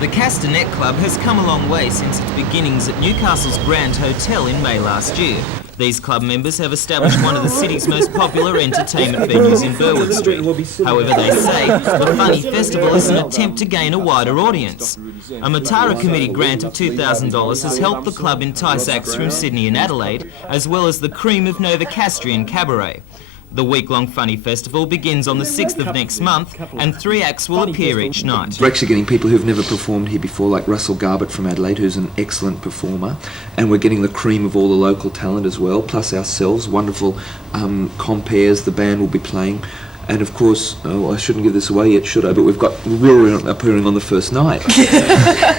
The Castanet Club has come a long way since its beginnings at Newcastle's Grand Hotel in May last year. These club members have established one of the city's most popular entertainment venues in Burwood Street. However, they say the Funny Festival is an attempt to gain a wider audience. A Matara Committee grant of $2,000 has helped the club entice acts from Sydney and Adelaide, as well as the cream of Novocastrian cabaret. The week-long Funny Festival begins on the 6th of next month, and 3 acts will appear each night. We're actually getting people who've never performed here before, like Russell Garbett from Adelaide, who's an excellent performer, and we're getting the cream of all the local talent as well, plus ourselves, wonderful compares the band will be playing. And of course, I shouldn't give this away yet, should I? But we're appearing on the first night.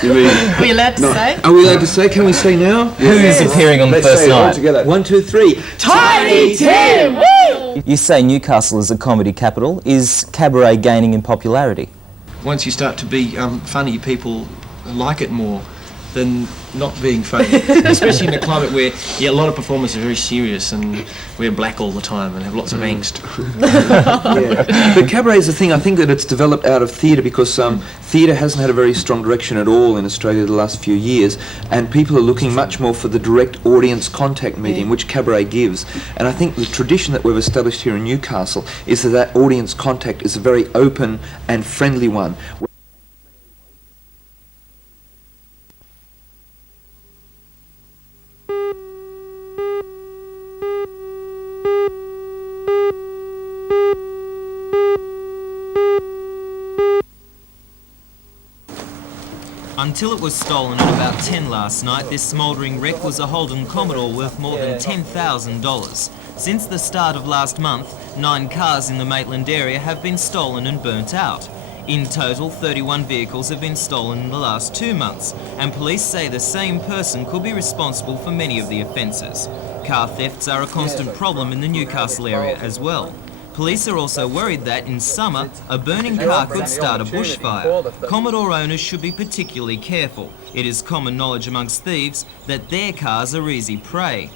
Are we allowed to say? Are we allowed to say? Can we say now? Who is appearing on the first night? Together. 1, 2, 3. Tiny Tim! Woo! You say Newcastle is a comedy capital. Is cabaret gaining in popularity? Once you start to be funny, people like it more than not being funny. Especially in a climate where a lot of performers are very serious and wear black all the time and have lots of angst. But cabaret is the thing. I think that it's developed out of theatre because theatre hasn't had a very strong direction at all in Australia the last few years, and people are looking much more for the direct audience contact medium, which cabaret gives. And I think the tradition that we've established here in Newcastle is that audience contact is a very open and friendly one. Until it was stolen at about 10 last night, this smouldering wreck was a Holden Commodore worth more than $10,000. Since the start of last month, 9 cars in the Maitland area have been stolen and burnt out. In total, 31 vehicles have been stolen in the last 2 months, and police say the same person could be responsible for many of the offences. Car thefts are a constant problem in the Newcastle area as well. Police are also worried that, in summer, a burning car could start a bushfire. Commodore owners should be particularly careful. It is common knowledge amongst thieves that their cars are easy prey.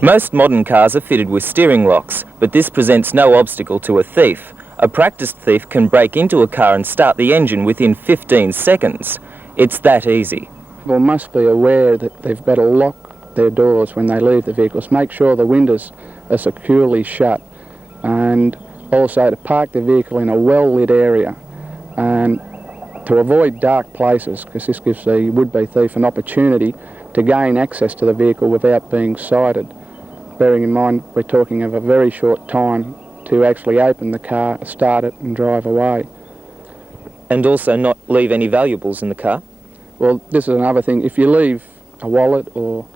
Most modern cars are fitted with steering locks, but this presents no obstacle to a thief. A practiced thief can break into a car and start the engine within 15 seconds. It's that easy. People must be aware that they've got to lock their doors when they leave the vehicles. Make sure the windows are securely shut, and also to park the vehicle in a well-lit area and to avoid dark places, because this gives the would-be thief an opportunity to gain access to the vehicle without being sighted. Bearing in mind we're talking of a very short time to actually open the car, start it and drive away. And also not leave any valuables in the car? Well, this is another thing. If you leave a wallet or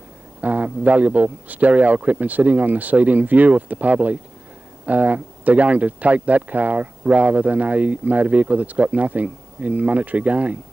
valuable stereo equipment sitting on the seat in view of the public, they're going to take that car rather than a motor vehicle that's got nothing in monetary gain.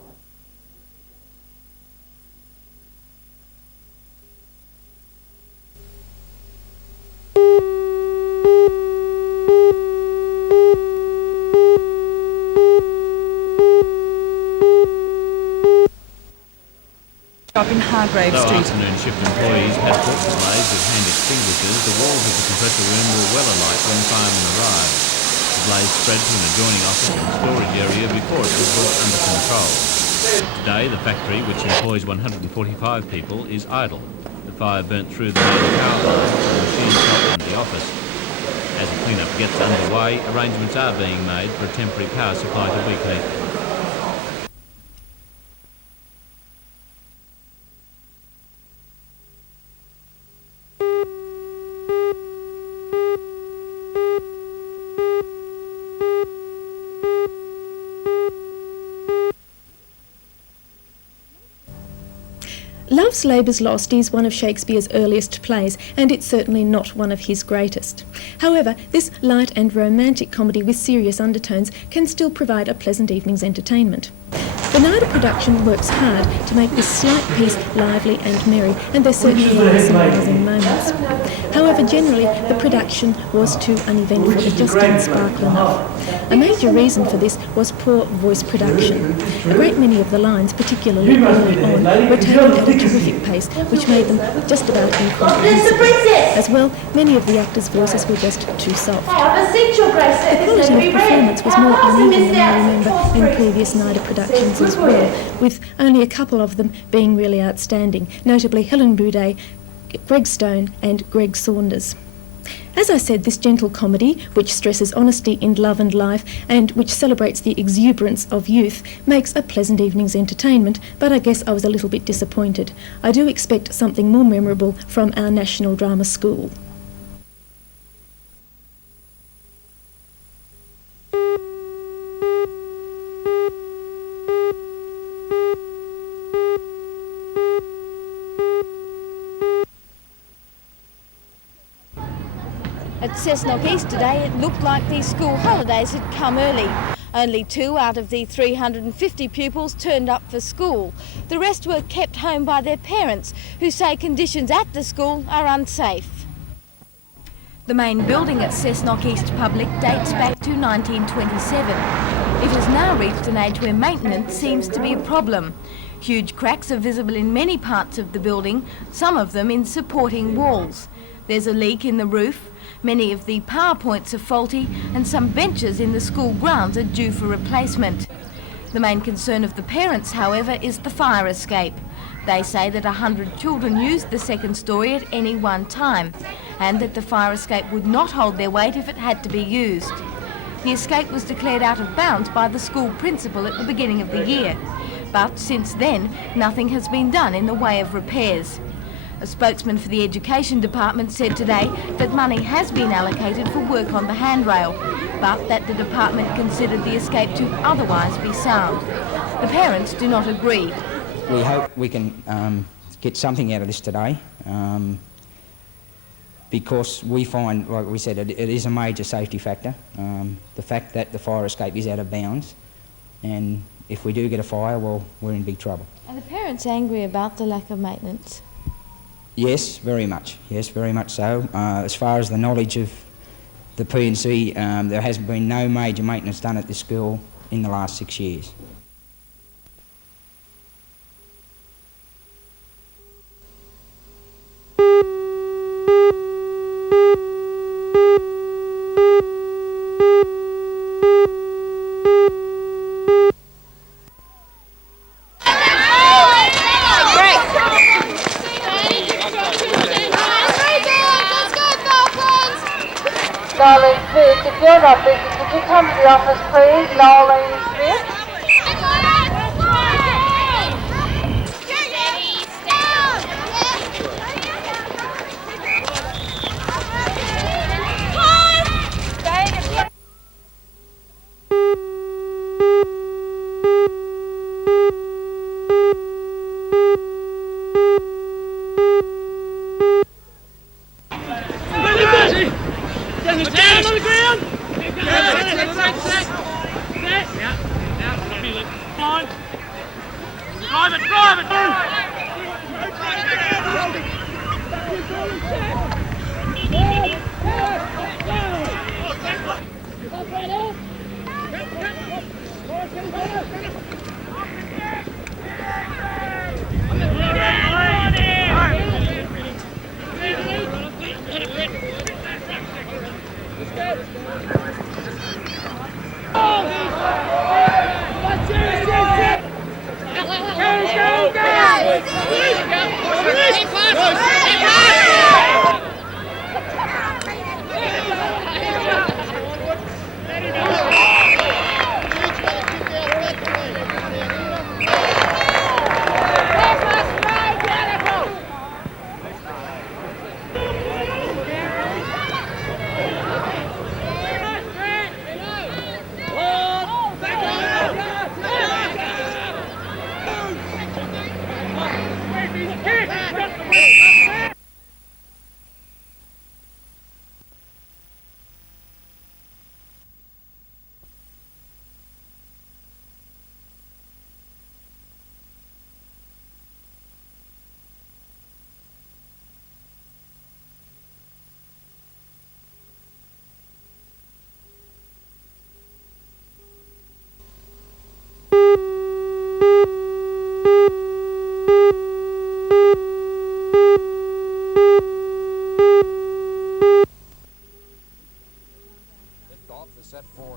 Up in Hargrave Though Street. afternoon shift employees had torch displays with hand extinguishers, the walls of the compressor room were well alight when firemen arrived. The blaze spread to an adjoining office and storage area before it was brought under control. Today, the factory, which employs 145 people, is idle. The fire burnt through the main power line and the machine shop and the office. As the clean-up gets underway, arrangements are being made for a temporary power supply to Weekheath. Love's Labour's Lost is one of Shakespeare's earliest plays, and it's certainly not one of his greatest. However, this light and romantic comedy with serious undertones can still provide a pleasant evening's entertainment. The Nida production works hard to make this slight piece lively and merry, and there certainly are some rousing moments. However, generally, the production was too uneventful. It just didn't sparkle enough. A major reason for this was poor voice production. A great many of the lines, particularly early on, were taken at a terrific pace, which made them just about incomprehensible. As well, many of the actors' voices were just too soft. The quality of performance performance was more uneven than I remember in previous NIDA productions as well, with only a couple of them being really outstanding, notably Helen Boudet, Greg Stone and Greg Saunders. As I said, this gentle comedy, which stresses honesty in love and life and which celebrates the exuberance of youth, makes a pleasant evening's entertainment, but I guess I was a little bit disappointed. I do expect something more memorable from our National Drama School. At Cessnock East today, it looked like the school holidays had come early. Only 2 out of the 350 pupils turned up for school. The rest were kept home by their parents, who say conditions at the school are unsafe. The main building at Cessnock East Public dates back to 1927. It has now reached an age where maintenance seems to be a problem. Huge cracks are visible in many parts of the building, some of them in supporting walls. There's a leak in the roof. Many of the power points are faulty and some benches in the school grounds are due for replacement. The main concern of the parents, however, is the fire escape. They say that 100 children use the second storey at any one time and that the fire escape would not hold their weight if it had to be used. The escape was declared out of bounds by the school principal at the beginning of the year, but since then nothing has been done in the way of repairs. A spokesman for the Education Department said today that money has been allocated for work on the handrail, but that the department considered the escape to otherwise be sound. The parents do not agree. We hope we can get something out of this today, because we find, like we said, it is a major safety factor. The fact that the fire escape is out of bounds, and if we do get a fire, well, we're in big trouble. Are the parents angry about the lack of maintenance? Yes, very much. Yes, very much so. As far as the knowledge of the P&C, there has been no major maintenance done at this school in the last 6 years. Nolene Smith, if you're not busy, could you come to the office please, Nolene Smith?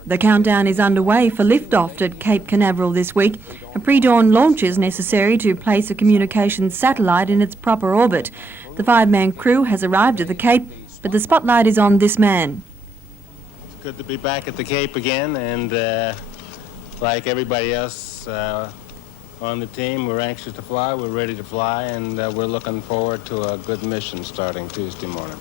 The countdown is underway for liftoff at Cape Canaveral this week. A pre-dawn launch is necessary to place a communications satellite in its proper orbit. The 5-man crew has arrived at the Cape, but the spotlight is on this man. It's good to be back at the Cape again, and like everybody else on the team, we're anxious to fly, we're ready to fly, and we're looking forward to a good mission starting Tuesday morning.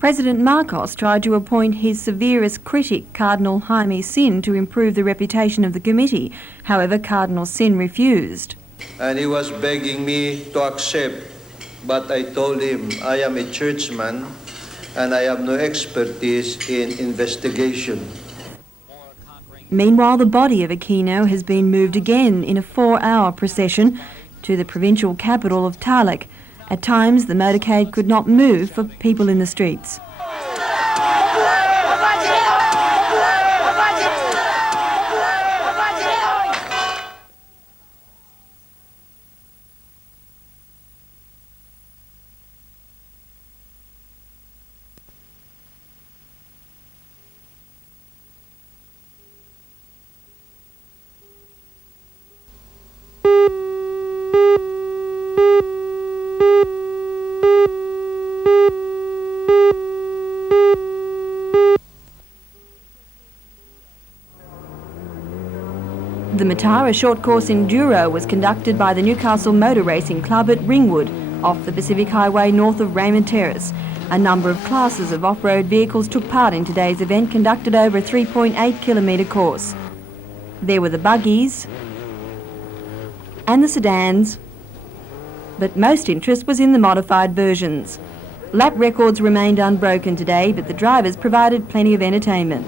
President Marcos tried to appoint his severest critic, Cardinal Jaime Sin, to improve the reputation of the committee. However, Cardinal Sin refused. And he was begging me to accept, but I told him I am a churchman and I have no expertise in investigation. Meanwhile, the body of Aquino has been moved again in a 4-hour procession to the provincial capital of Tarlac. At times, the motorcade could not move for people in the streets. The Matara Short Course Enduro was conducted by the Newcastle Motor Racing Club at Ringwood, off the Pacific Highway north of Raymond Terrace. A number of classes of off-road vehicles took part in today's event, conducted over a 3.8 kilometre course. There were the buggies and the sedans, but most interest was in the modified versions. Lap records remained unbroken today, but the drivers provided plenty of entertainment.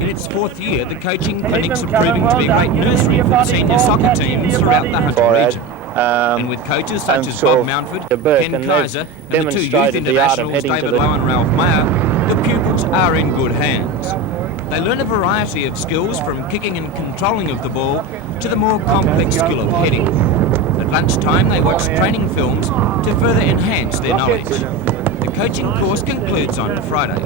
In its 4th year, the coaching clinics are proving to be great nursery for senior soccer teams throughout the Hunter region. And with coaches such as Bob Mountford, Ken Kaiser, and the 2 youth internationals, David Lowe and Ralph Mayer, the pupils are in good hands. They learn a variety of skills from kicking and controlling of the ball to the more complex skill of heading. At lunchtime, they watch training films to further enhance their knowledge. The coaching course concludes on Friday.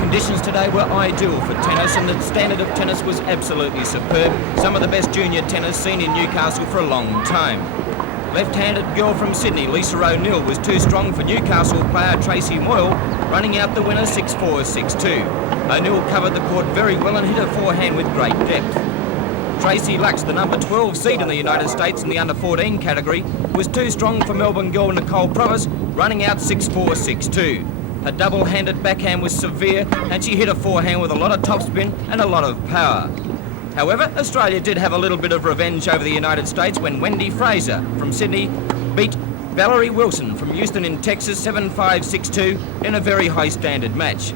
Conditions today were ideal for tennis, and the standard of tennis was absolutely superb. Some of the best junior tennis seen in Newcastle for a long time. Left-handed girl from Sydney, Lisa O'Neill, was too strong for Newcastle player Tracy Moyle, running out the winner 6-4, 6-2. O'Neill covered the court very well and hit her forehand with great depth. Tracy Lux, the number 12 seed in the United States in the under-14 category, was too strong for Melbourne girl Nicole Provis, running out 6-4, 6-2. Her double-handed backhand was severe, and she hit a forehand with a lot of topspin and a lot of power. However, Australia did have a little bit of revenge over the United States when Wendy Fraser from Sydney beat Valerie Wilson from Houston in Texas 7-5, 6-2 in a very high-standard match.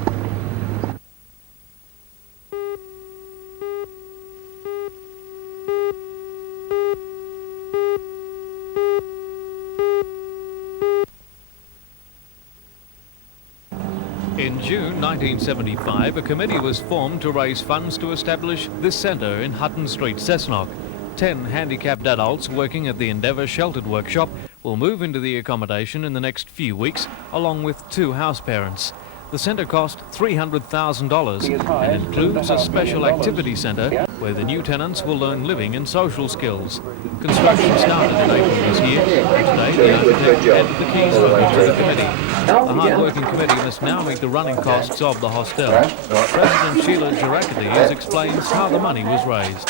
In June 1975, a committee was formed to raise funds to establish this centre in Hutton Street, Cessnock. 10 handicapped adults working at the Endeavour Sheltered Workshop will move into the accommodation in the next few weeks, along with 2 house parents. The centre cost $300,000 and includes a special activity centre where the new tenants will learn living and social skills. Construction started in April this year, and today the architect handed the keys over to the committee. The hard-working committee must now meet the running costs of the hostel. President Sheila Girakidis explains how the money was raised.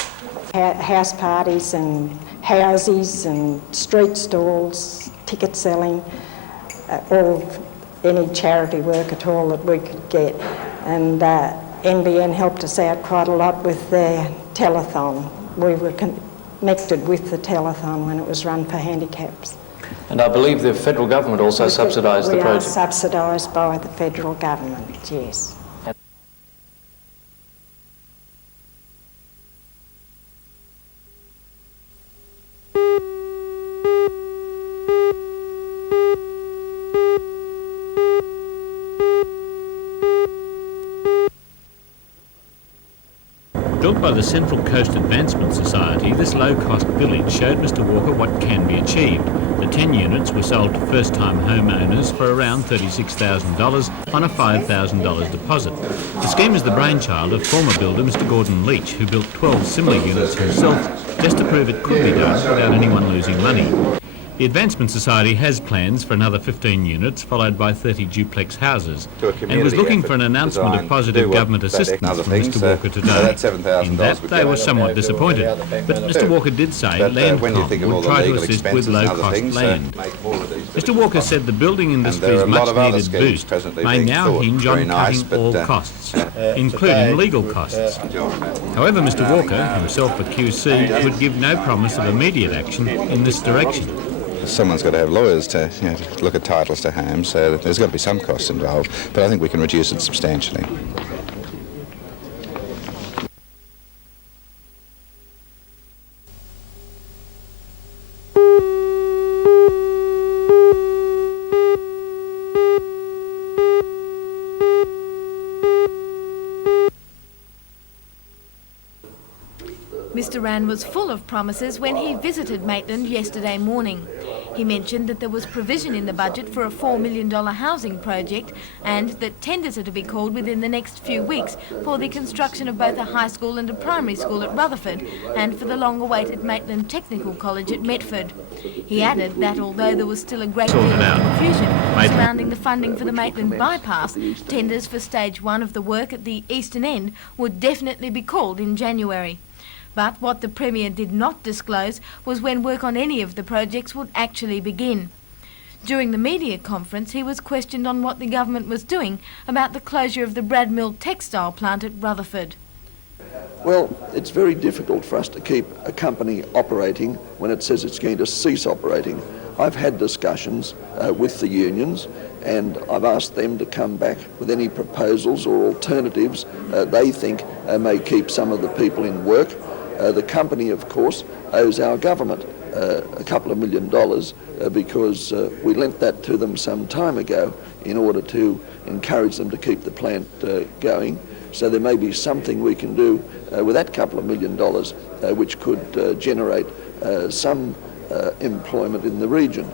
House parties and houses and street stalls, ticket selling, any charity work at all that we could get. And NBN helped us out quite a lot with their telethon. We were connected with the telethon when it was run for handicaps. And I believe the federal government also subsidised the project. We are subsidised by the federal government, yes. Built by the Central Coast Advancement Society, this low-cost village showed Mr Walker what can be achieved. The 10 units were sold to first-time homeowners for around $36,000 on a $5,000 deposit. The scheme is the brainchild of former builder Mr Gordon Leach, who built 12 similar units himself just to prove it could be done without anyone losing money. The Advancement Society has plans for another 15 units, followed by 30 duplex houses, and was looking for an announcement of positive government assistance from Mr Walker today. In that, they were somewhat disappointed, but Mr Walker did say Landcom would try to assist with low-cost land. Mr Walker said the building industry's much-needed boost may now hinge on cutting all costs, including legal costs. However, Mr Walker, himself a QC, would give no promise of immediate action in this direction. Someone's got to have lawyers to, to look at titles to homes, so there's got to be some costs involved, but I think we can reduce it substantially. Mr Rand was full of promises when he visited Maitland yesterday morning. He mentioned that there was provision in the budget for a $4 million housing project and that tenders are to be called within the next few weeks for the construction of both a high school and a primary school at Rutherford and for the long-awaited Maitland Technical College at Metford. He added that although there was still a great deal of confusion surrounding the funding for the Maitland bypass, tenders for stage 1 of the work at the eastern end would definitely be called in January. But what the Premier did not disclose was when work on any of the projects would actually begin. During the media conference, he was questioned on what the government was doing about the closure of the Brad Mill textile plant at Rutherford. Well, it's very difficult for us to keep a company operating when it says it's going to cease operating. I've had discussions with the unions, and I've asked them to come back with any proposals or alternatives they think may keep some of the people in work. The company, of course, owes our government a couple of $1 million because we lent that to them some time ago in order to encourage them to keep the plant going. So there may be something we can do with that couple of $1 million which could generate some employment in the region.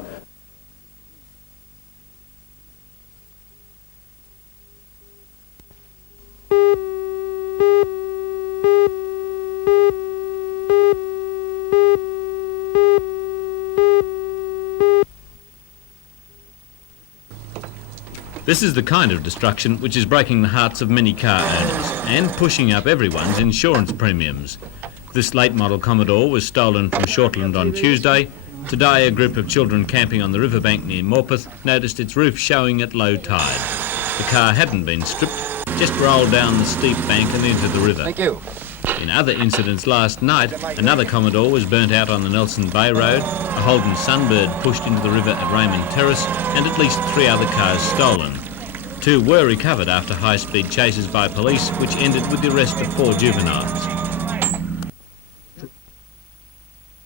This is the kind of destruction which is breaking the hearts of many car owners and pushing up everyone's insurance premiums. This late model Commodore was stolen from Shortland on Tuesday. Today, a group of children camping on the riverbank near Morpeth noticed its roof showing at low tide. The car hadn't been stripped, just rolled down the steep bank and into the river. Thank you. In other incidents last night, another Commodore was burnt out on the Nelson Bay Road, a Holden Sunbird pushed into the river at Raymond Terrace, and at least 3 other cars stolen. 2 were recovered after high-speed chases by police, which ended with the arrest of 4 juveniles.